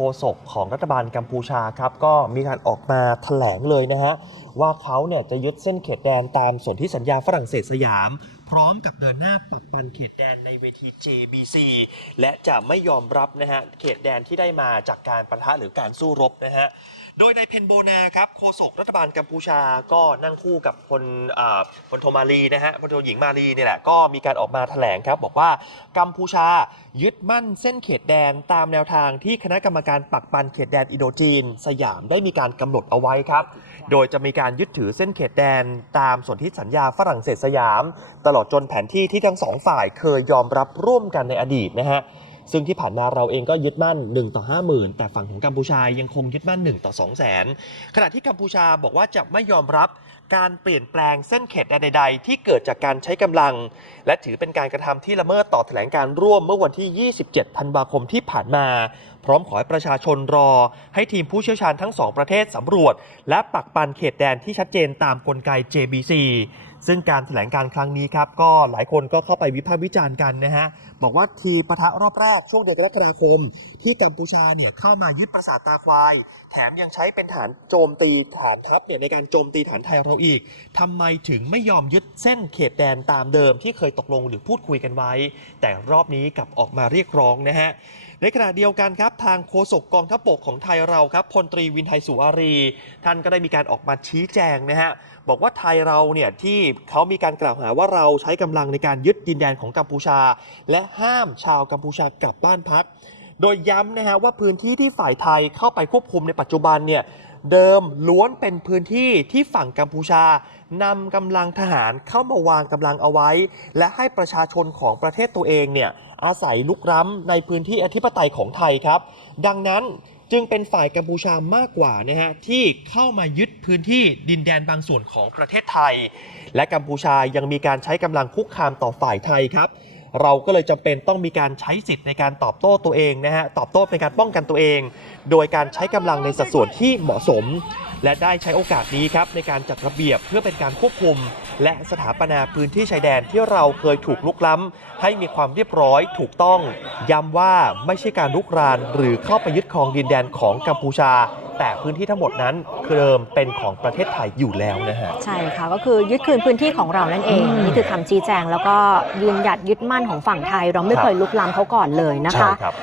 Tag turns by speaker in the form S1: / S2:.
S1: ฆษกของรัฐบาลกัมพูชาครับก็มีการออกมาแถลงเลยนะฮะว่าเขาเนี่ยจะยึดเส้นเขตแดนตามสนธิสัญญาฝรั่งเศสสยาม พร้อมกับเดินหน้าปักปันเขตแดนในเวที JBC และจะไม่ยอมรับนะฮะเขตแดนที่ได้มาจากการประทะหรือการสู้รบนะฮะโดยในเพนโบนาครับโฆษกรัฐบาลกัมพูชาก็นั่งคู่กับพลอ่าพลโทมาลีนะฮะพลโทหญิงมาลีเนี่ยแหละก็มีการออกมาแถลงครับ บอกว่ากัมพูชายึดมั่นเส้นเขตแดนตามแนวทางที่คณะกรรมการปักปันเขตแดนอินโดจีน สยามได้มีการกำหนดเอาไว้ครับ โดยจะมีการยึดถือเส้นเขตแดนตามสนธิสัญญาฝรั่งเศสสยามตลอดจนแผนที่ที่ทั้งสองฝ่ายเคยยอมรับร่วมกันในอดีตนะฮะซึ่งที่ผ่านมาเราเองก็ยึดมั่น 1 ต่อ 50,000 แต่ฝั่งของกัมพูชายังคงยึดมั่น 1 ต่อ 200,000ขณะที่กัมพูชาบอกว่าจะไม่ยอมรับ การเปลี่ยนแปลงเส้นเขตแดนใดๆ ที่เกิดจากการใช้กำลัง และถือเป็นการกระทำที่ละเมิดต่อแถลงการร่วมเมื่อวันที่ 27 ธันวาคมที่ผ่านมา พร้อมขอให้ประชาชนรอ ให้ทีมผู้เชี่ยวชาญทั้งสองประเทศสำรวจ และปักปันเขตแดนที่ชัดเจนตามกลไก JBC ซึ่งการแถลงการครั้งนี้ครับ ก็หลายคนก็เข้าไปวิพากษ์วิจารณ์กันนะฮะ บอกว่าทีปะทะรอบแรกช่วงเดือนกรกฎาคม ที่กัมพูชาเนี่ยเข้ามายึดปราสาทตาควาย แถมยังใช้เป็นฐานโจมตีฐานทัพเนี่ยในการโจมตีฐานไทยเราอีกทำไมถึงไม่ยอมยึดเส้นเขตแดนตามเดิมที่เคยตกลงหรือพูดคุยกันไว้ แต่รอบนี้กลับออกมาเรียกร้องนะฮะในขณะเดียวกันครับทางโฆษกกองทัพบกของไทยเราครับพลตรีวินไทยสุอารี ท่านก็ได้มีการออกมาชี้แจงนะฮะบอกว่าไทยเราเนี่ยที่เขามีการกล่าวหาว่าเราใช้กำลังในการยึดดินแดนของกัมพูชา และห้ามชาวกัมพูชากลับบ้านพัก โดยย้ำนะฮะว่าพื้นที่ที่ฝ่ายไทยเข้าไปควบคุมในปัจจุบันเนี่ย เดิมล้วนเป็นพื้นที่ที่ฝั่งกัมพูชานำกำลังทหารเข้ามาวางกำลังเอาไว้ และให้ประชาชนของประเทศตัวเองเนี่ยอาศัยลุกล้ำในพื้นที่อธิปไตยของไทยครับ ดังนั้นจึงเป็นฝ่ายกัมพูชามากกว่านะฮะที่เข้ามายึดพื้นที่ดินแดนบางส่วนของประเทศไทย และกัมพูชายังมีการใช้กำลังคุกคามต่อฝ่ายไทยครับ เราก็เลยจำเป็นต้องมีการใช้สิทธิ์ในการตอบโต้ตัวเองนะฮะตอบโต้ในการป้องกันตัวเอง โดยการใช้กำลังในสัดส่วนที่เหมาะสม และได้ใช้โอกาสนี้ครับในการจัดระเบียบเพื่อเป็นการควบคุม และสถาปนาพื้นที่ชายแดนที่เราเคยถูกลุกล้ำ ให้มีความเรียบร้อยถูกต้อง ย้ำว่าไม่ใช่การลุกราน หรือเข้าไปยึดครองดินแดนของกัมพูชา แต่พื้นที่ทั้งหมดนั้นคือเดิมเป็นของประเทศไทยอยู่แล้วนะฮะ
S2: ใช่ค่ะ ก็คือยึดคืนพื้นที่ของเรานั่นเอง
S1: อืม
S2: นี่คือคำชี้แจง แล้วก็ยืนหยัดยึดมั่นของฝั่งไทย เราไม่
S1: ครับ
S2: เคยลุกล้ำเขาก่อนเลยนะ
S1: ใช่
S2: คะ
S1: ครับ